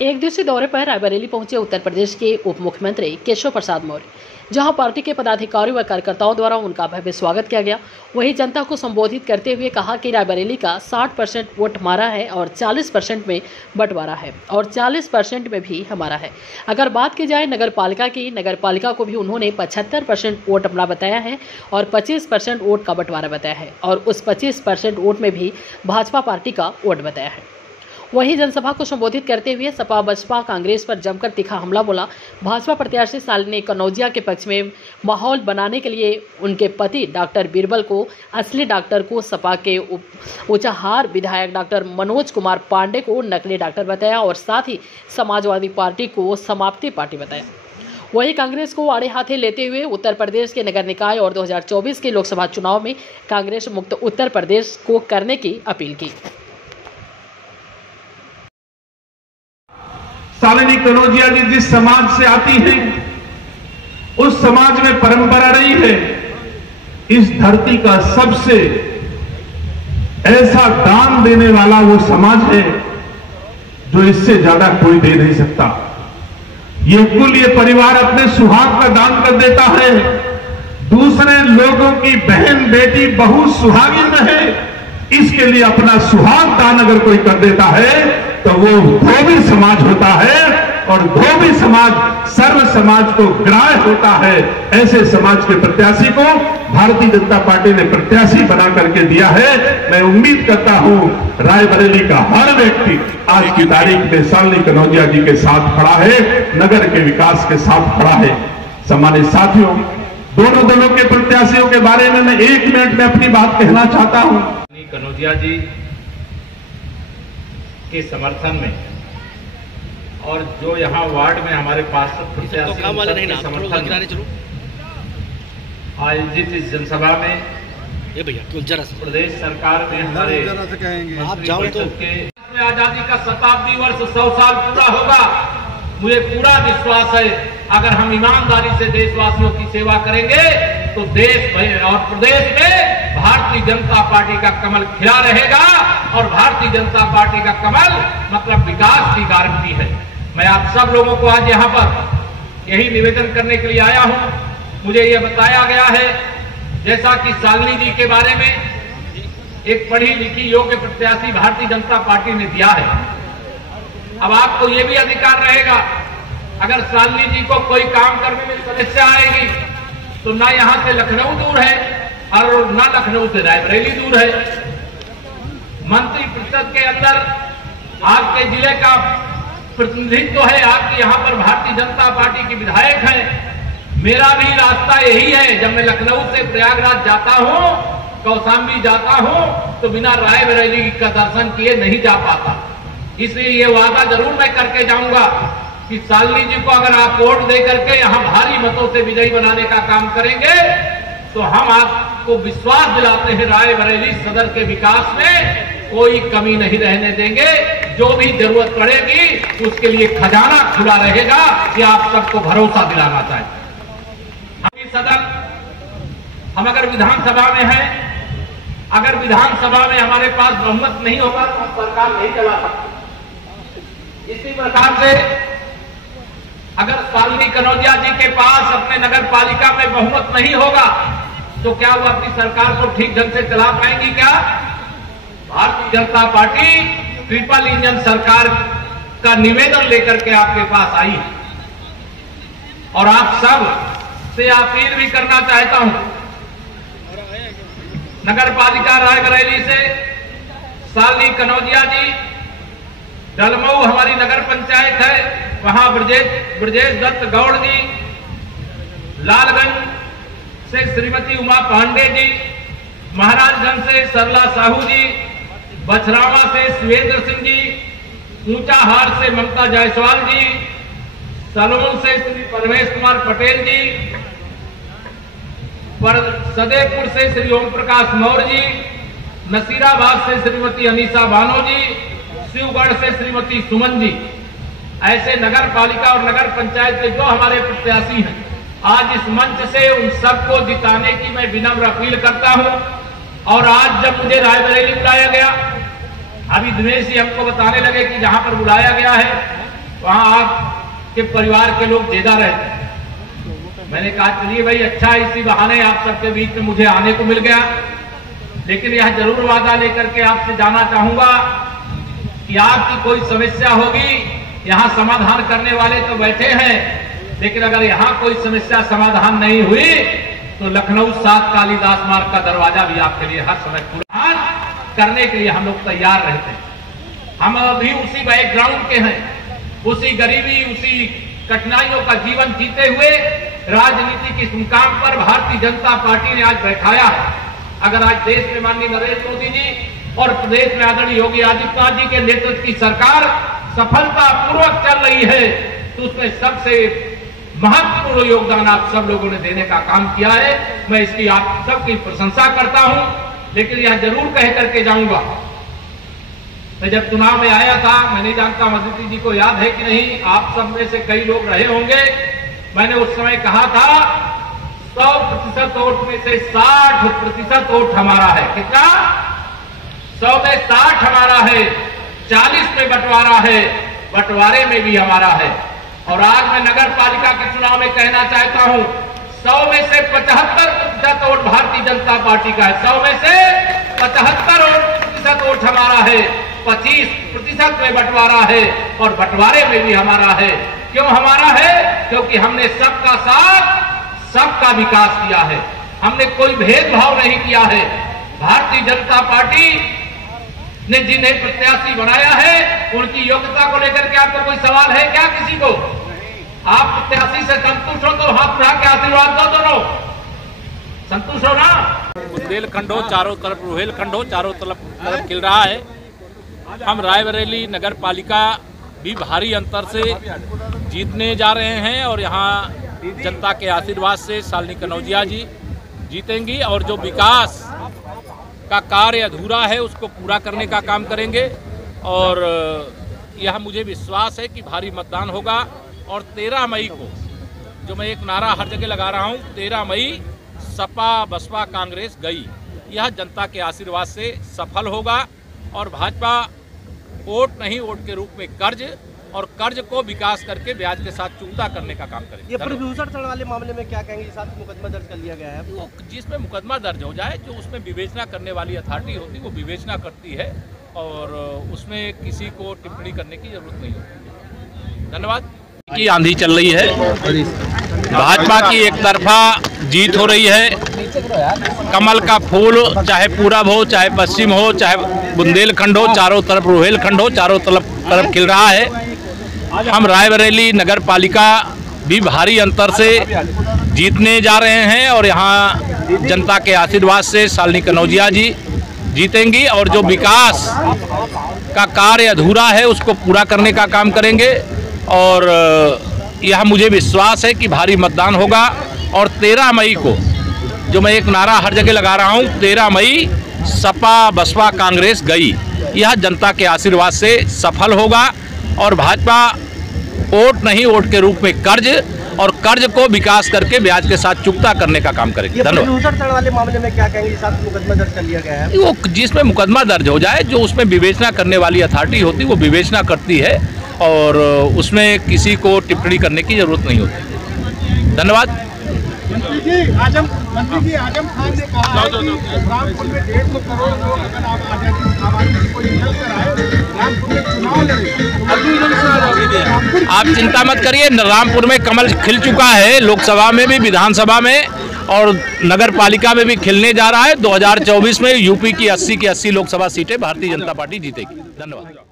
एक दिवसीय दौरे पर रायबरेली पहुंचे उत्तर प्रदेश के उप मुख्यमंत्री केशव प्रसाद मौर्य, जहां पार्टी के पदाधिकारियों व कार्यकर्ताओं द्वारा उनका भव्य स्वागत किया गया। वहीं जनता को संबोधित करते हुए कहा कि रायबरेली का 60% वोट हमारा है और 40% में बंटवारा है और 40% में भी हमारा है। अगर बात की जाए नगर पालिका को भी उन्होंने 75% वोट अपना बताया है और 25% वोट का बंटवारा बताया है और उस 25% वोट में भी भाजपा पार्टी का वोट बताया है। वहीं जनसभा को संबोधित करते हुए सपा बसपा कांग्रेस पर जमकर तीखा हमला बोला। भाजपा प्रत्याशी शालिनी कनौजिया के पक्ष में माहौल बनाने के लिए उनके पति डॉक्टर बीरबल को असली डॉक्टर को सपा के ऊंचाहार विधायक डॉक्टर मनोज कुमार पांडे को नकली डॉक्टर बताया और साथ ही समाजवादी पार्टी को समाप्ति पार्टी बताया। वहीं कांग्रेस को आड़े हाथे लेते हुए उत्तर प्रदेश के नगर निकाय और 2024 के लोकसभा चुनाव में कांग्रेस मुक्त उत्तर प्रदेश को करने की अपील की। शालिनी कनौजिया जी जिस समाज से आती हैं, उस समाज में परंपरा रही है, इस धरती का सबसे ऐसा दान देने वाला वो समाज है जो इससे ज्यादा कोई दे नहीं सकता। ये कुल ये परिवार अपने सुहाग का दान कर देता है। दूसरे लोगों की बहन बेटी बहू सुहागिन है, इसके लिए अपना सुहाग दान अगर कोई कर देता है तो वो धोबी समाज होता है और धोबी समाज सर्व समाज को ग्राह्य होता है। ऐसे समाज के प्रत्याशी को भारतीय जनता पार्टी ने प्रत्याशी बना करके दिया है। मैं उम्मीद करता हूं रायबरेली का हर व्यक्ति आज की तारीख में शालिनी कनौजिया जी के साथ खड़ा है, नगर के विकास के साथ खड़ा है। सम्मानित साथियों, दोनों दलों के प्रत्याशियों के बारे में मैं 1 मिनट में अपनी बात कहना चाहता हूं। कनौजिया जी के समर्थन में और जो यहाँ वार्ड में हमारे पास प्रत्याशी समर्थन आयोजित इस जनसभा में प्रदेश सरकार में हमारे आजादी का शताब्दी वर्ष 100 साल पूरा होगा। मुझे पूरा विश्वास है अगर हम ईमानदारी से देशवासियों की सेवा करेंगे तो देश और प्रदेश में भारतीय जनता पार्टी का कमल खिला रहेगा और भारतीय जनता पार्टी का कमल मतलब विकास की गारंटी है। मैं आप सब लोगों को आज यहाँ पर यही निवेदन करने के लिए आया हूँ। मुझे यह बताया गया है जैसा कि शालिनी जी के बारे में एक पढ़ी लिखी योग्य प्रत्याशी भारतीय जनता पार्टी ने दिया है। अब आपको यह भी अधिकार रहेगा अगर शालिनी जी को कोई काम करने में समस्या आएगी तो ना यहां से लखनऊ दूर है और ना लखनऊ से रायबरेली दूर है। मंत्री परिषद के अंदर आपके जिले का प्रतिनिधित्व है, आपकी यहां पर भारतीय जनता पार्टी के विधायक हैं। मेरा भी रास्ता यही है, जब मैं लखनऊ से प्रयागराज जाता हूं, कौशाम्बी जाता हूं तो बिना रायबरेली का दर्शन किए नहीं जा पाता। इसलिए ये वादा जरूर मैं करके जाऊंगा कि शालिनी जी को अगर आप वोट दे करके यहां भारी मतों से विजयी बनाने का काम करेंगे तो हम आपको विश्वास दिलाते हैं रायबरेली सदर के विकास में कोई कमी नहीं रहने देंगे। जो भी जरूरत पड़ेगी उसके लिए खजाना खुला रहेगा, ये आप सबको भरोसा दिलाना चाहिए। सदन हम अगर विधानसभा में हैं, अगर विधानसभा में हमारे पास बहुमत नहीं होगा तो हम सरकार नहीं चला सकते। इसी प्रकार से अगर शालिनी कनौजिया जी के पास अपने नगर पालिका में बहुमत नहीं होगा तो क्या वो अपनी सरकार को ठीक ढंग से चला पाएंगी? क्या Bharatiya Janata party triple engine सरकार का निवेदन लेकर के आपके पास आई है और आप सब से अपील भी करना चाहता हूं। नगर पालिका रायबरेली से शालिनी कनौजिया जी, डलमऊ हमारी नगर पंचायत है, वहां ब्रजेश दत्त गौड़ जी, लालगंज से श्रीमती उमा पांडे जी, महाराजगंज से सरला साहू जी, बछरावा से शिवेंद्र सिंह जी, ऊंचाहार से ममता जायसवाल जी, सलोन से श्री परमेश कुमार पटेल जी, सदेपुर से श्री ओम प्रकाश मौर्य जी, नसीराबाद से श्रीमती अनीसा बानो जी, शिवगढ़ से श्रीमती सुमन जी। ऐसे नगर पालिका और नगर पंचायत के जो हमारे प्रत्याशी हैं, आज इस मंच से उन सबको जिताने की मैं विनम्र अपील करता हूं। और आज जब मुझे रायबरेली बुलाया गया, अभी दिनेश जी हमको बताने लगे कि जहां पर बुलाया गया है वहां आपके परिवार के लोग ज्यादा रहते हैं। मैंने कहा चलिए भाई अच्छा, इसी बहाने आप सबके बीच में मुझे आने को मिल गया। लेकिन यह जरूर वादा लेकर के आपसे जाना चाहूंगा कि आपकी कोई समस्या होगी, यहां समाधान करने वाले तो बैठे हैं, लेकिन अगर यहां कोई समस्या समाधान नहीं हुई तो लखनऊ 7 कालिदास मार्ग का दरवाजा भी आपके लिए हर समय खुला करने के लिए हम लोग तैयार रहते हैं। हम अभी उसी बैकग्राउंड के हैं, उसी गरीबी, उसी कठिनाइयों का जीवन जीते हुए राजनीति की मुकाम पर भारतीय जनता पार्टी ने आज बैठाया है। अगर आज देश में माननीय नरेंद्र मोदी जी और प्रदेश में आदरणीय योगी आदित्यनाथ जी के नेतृत्व की सरकार सफलतापूर्वक चल रही है, तो उसमें सबसे महत्वपूर्ण योगदान आप सब लोगों ने देने का काम किया है। मैं इसकी आप सबकी प्रशंसा करता हूं। लेकिन यह जरूर कह करके जाऊंगा, मैं जब चुनाव में आया था, मैं नहीं जानता अदिति जी को याद है कि नहीं, आप सब में से कई लोग रहे होंगे, मैंने उस समय कहा था 100% वोट में से 60% वोट हमारा है। कितना? 100 में 60 हमारा है, 40 में बंटवारा है, बंटवारे में भी हमारा है। और आज मैं नगर पालिका के चुनाव में कहना चाहता हूं 100 में से 75% वोट भारतीय जनता पार्टी का है, 100 में से 75% वोट हमारा है, 25% में बंटवारा है और बंटवारे में भी हमारा है। क्यों हमारा है? क्योंकि हमने सबका साथ, सबका विकास किया है, हमने कोई भेदभाव नहीं किया है। भारतीय जनता पार्टी ने जिन्हें प्रत्याशी बनाया है उनकी योग्यता को लेकर के आपको कोई सवाल है क्या? किसी को आप प्रत्याशी से संतुष्ट हो तो हाथ उठा के आशीर्वाद दो। दोनों संतुष्ट हो ना? बुंदेलखंड हो, चारों तरफ रुहेलखंड हो, चारों तरफ खिल रहा है। हम रायबरेली नगर पालिका भी भारी अंतर से जीतने जा रहे हैं और यहाँ जनता के आशीर्वाद से शालिनी कनौजिया जी जीतेंगी और जो विकास का कार्य अधूरा है उसको पूरा करने का काम करेंगे। और यह मुझे विश्वास है कि भारी मतदान होगा। और 13 मई को जो मैं एक नारा हर जगह लगा रहा हूँ, 13 मई सपा बसपा कांग्रेस गई, यह जनता के आशीर्वाद से सफल होगा। और भाजपा वोट नहीं, वोट के रूप में कर्ज, और कर्ज को विकास करके ब्याज के साथ चुकता करने का काम करेंगे। ये प्रदूषण वाले मामले में क्या कहेंगे? साथ मुकदमा दर्ज कर लिया गया है। वो जिसमें मुकदमा दर्ज हो जाए, जो उसमें विवेचना करने वाली अथॉरिटी होती है वो विवेचना करती है और उसमें किसी को टिप्पणी करने की जरूरत नहीं होती। धन्यवाद। की आंधी चल रही है, भाजपा की एक तरफा जीत हो रही है। कमल का फूल चाहे पूरब हो, चाहे पश्चिम हो, चाहे बुंदेलखंड हो, चारों तरफ रुहेलखंड हो, चारों तरफ खिल रहा है। हम रायबरेली नगर पालिका भी भारी अंतर से जीतने जा रहे हैं और यहाँ जनता के आशीर्वाद से शालिनी कनौजिया जी जीतेंगी और जो विकास का कार्य अधूरा है उसको पूरा करने का काम करेंगे। और यह मुझे विश्वास है कि भारी मतदान होगा। और 13 मई को जो मैं एक नारा हर जगह लगा रहा हूँ, 13 मई सपा बसपा कांग्रेस गई, यह जनता के आशीर्वाद से सफल होगा। और भाजपा वोट नहीं, वोट के रूप में कर्ज, और कर्ज को विकास करके ब्याज के साथ चुकता करने का काम करेगी। धन्यवाद। वाले मामले में क्या कहेंगे? साथ मुकदमा दर्ज कर लिया गया है। वो जिसमें मुकदमा दर्ज हो जाए, जो उसमें विवेचना करने वाली अथॉरिटी होती है वो विवेचना करती है और उसमें किसी को टिप्पणी करने की जरूरत नहीं होती। धन्यवाद। मंत्री जी आजम खान ने कहा है कि रामपुर में 150 करोड़ लोग अगर आबादी को निकल कर आए, रामपुर में चुनाव लड़े। आप चिंता मत करिए, रामपुर में कमल खिल चुका है, लोकसभा में भी, विधानसभा में और नगर पालिका में भी खिलने जा रहा है। 2024 में यूपी की 80 लोकसभा सीटें भारतीय जनता पार्टी जीतेगी। धन्यवाद।